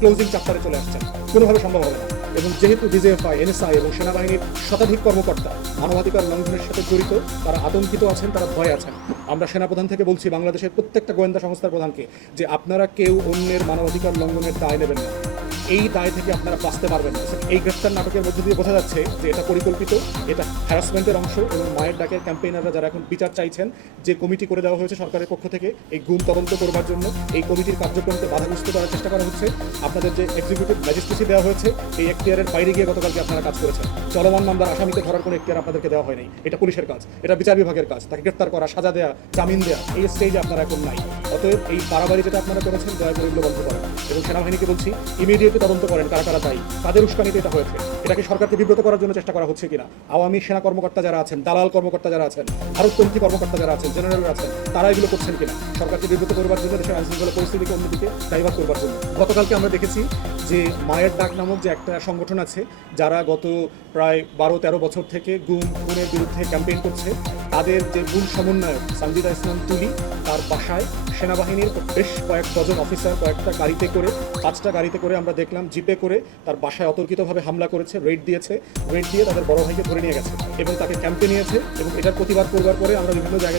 Closing চাপ্টারে চলে আসছেন। কোনোভাবে সম্ভব হবে না। এবং যেহেতু ডিজিএফআই এনএসআই এবং সেনাবাহিনীর শতাধিক কর্মকর্তা মানবাধিকার লঙ্ঘনের সাথে জড়িত, তারা আতঙ্কিত আছেন, তারা ভয় আছেন। আমরা সেনাপ্রধান থেকে বলছি, বাংলাদেশের প্রত্যেকটা গোয়েন্দা সংস্থার প্রধানকে যে আপনারা কেউ অন্যের মানবাধিকার লঙ্ঘনের দায় নেবেন না। এই দায় থেকে আপনারা বাঁচতে পারবেন এই গ্রেফতার নাটকের মধ্যে দিয়ে বোঝা যাচ্ছে যে এটা পরিকল্পিত, এটা হ্যারাসমেন্টের অংশ এবং মায়ের ডাকের ক্যাম্পেইনাররা যারা এখন বিচার চাইছেন, যে কমিটি করে দেওয়া হয়েছে সরকারের পক্ষ থেকে, এই গুম তদন্ত করবার জন্য, এই কমিটির কার্যক্রমকে বাধাগ্রস্ত করার চেষ্টা করা হচ্ছে। আপনাদের যে এক্সিকিউটিভ ম্যাজিস্ট্রেসি দেওয়া হয়েছে, এই এখতিয়ারের বাইরে গিয়ে গতকালকে আপনারা কাজ করেছেন। চলমান মামলার আসামিকে ধরার কোনো এখতিয়ার আপনাদেরকে দেওয়া হয়নি। এটা পুলিশের কাজ, এটা বিচার বিভাগের কাজ, তাকে গ্রেফতার করা, সাজা দেওয়া জামিন দেওয়া এই স্টেজে আপনারা এখন নাই। অতএব এই বাড়াবাড়ি যেটা আপনারা করেছেন, দয়া করে বন্ধ করেন। এবং সেনাবাহিনীকে বলছি ইমিডিয়েটলি তদন্ত করেন কারা কারা দায়ী, তাদের উস্কানিতে এটা হয়েছে। এটাকে সরকারকে বিব্রত করার জন্য চেষ্টা করা হচ্ছে কিনা? আওয়ামী সেনা কর্মকর্তা যারা আছেন, দালাল কর্মকর্তা যারা আছেন, ভারতপন্থী কর্মকর্তা যারা আছেন জেনারেল আছেন, তারা এগুলো করছেন কিনা? সরকারকে বিব্রত করবার জন্য, দেশের আইনশৃঙ্খলা পরিস্থিতিকে অন্যদিকে ডাইভার্ট করবার জন্য। গতকালকে আমরা দেখেছি যে মায়ের ডাক নামক যে একটা সংগঠন আছে, যারা গত প্রায় বারো তেরো বছর থেকে গুম, খুনের বিরুদ্ধে ক্যাম্পেইন করছে, তাদের যে মূল সমন্বয়ক সঞ্জিদা ইসলাম তুলি, তার বাসায় সেনাবাহিনীর বেশ কয়েক ডজন অফিসার কয়েকটা গাড়িতে করে, পাঁচটা গাড়িতে করে আমরা দেখলাম জিপে করে তার বাসায় অতর্কিতভাবে হামলা করেছে, রেড দিয়েছে। রেড দিয়ে তাদের বড় ভাইকে ধরে নিয়ে গেছে এবং তাকে ক্যাম্পে নিয়েছে এবং এটার প্রতিবাদ করবার পরে আমরা বিভিন্ন জায়গা থেকে